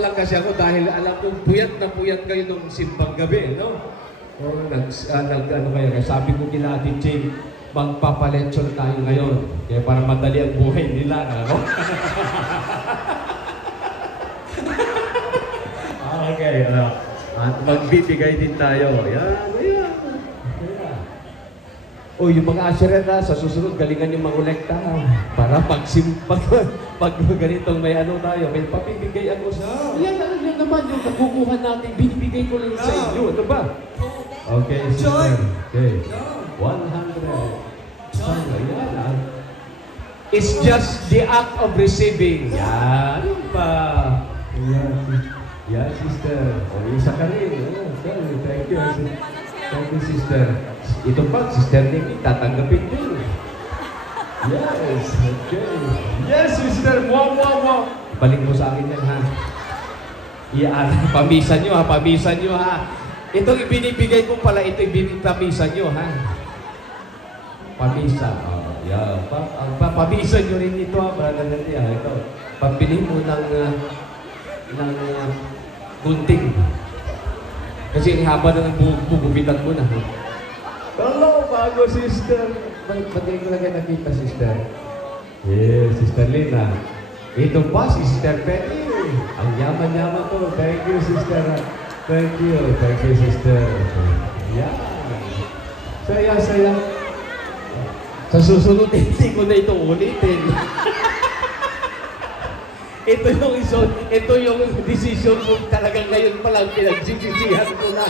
lang kasi ako dahil alam kong puyat na puyat kayo nung simbang gabi, no? O, nag, ah, nag, ano kaya sabi ko kila Ate Jane, magpapalensyon tayo ngayon. Kaya para madali ang buhay nila, ano? okay, ano? At magbibigay din tayo. Yan. Ayan. O, yung mga asherer na, sa susunod, galingan yung mangolekta. Para pag, pag, pag ganitong may ano tayo, may papibigay ako sa... Yan, ano yan naman yung nakukuha natin, binibigay ko lang sa inyo. Ano ba? Okay, sister. Okay. 100. Sana, yan. ah. It's just the act of receiving. Yan. Ano pa? Yan. Yan, sister. O, isa ka rin. Oh. Thank you. Thank you, sister. Ito pa, sister Nikki, tatanggapin din. Yes, okay. Yes, sister. Wow, wow, wow. Balik mo sa akin yan, ha? Iyan, pamisan nyo ha, pamisan nyo ha. Itong ibinibigay ko pala, ito ibinipamisan nyo ha. Pamisa. Oh, yeah. Pa, ang pa, pamisan nyo rin ito ha, brother Nati ha. Ito, pambili mo ng, uh, ng uh, gunting. Kasi ang haba na ng bu- bugubitan mo na. Hello, bago sister. Ba't ba't ko lang nakita, sister? Yes, sister Lina. Ito pa, si Sister Penny. Ang yaman-yaman to. Thank you, sister. Thank you. Thank you, sister. Yan. Saya, saya. Sa susunod, hindi ko na ito ulitin. ito yung iso, ito yung decision ko talagang ngayon pa lang pinagsisisihan ko na.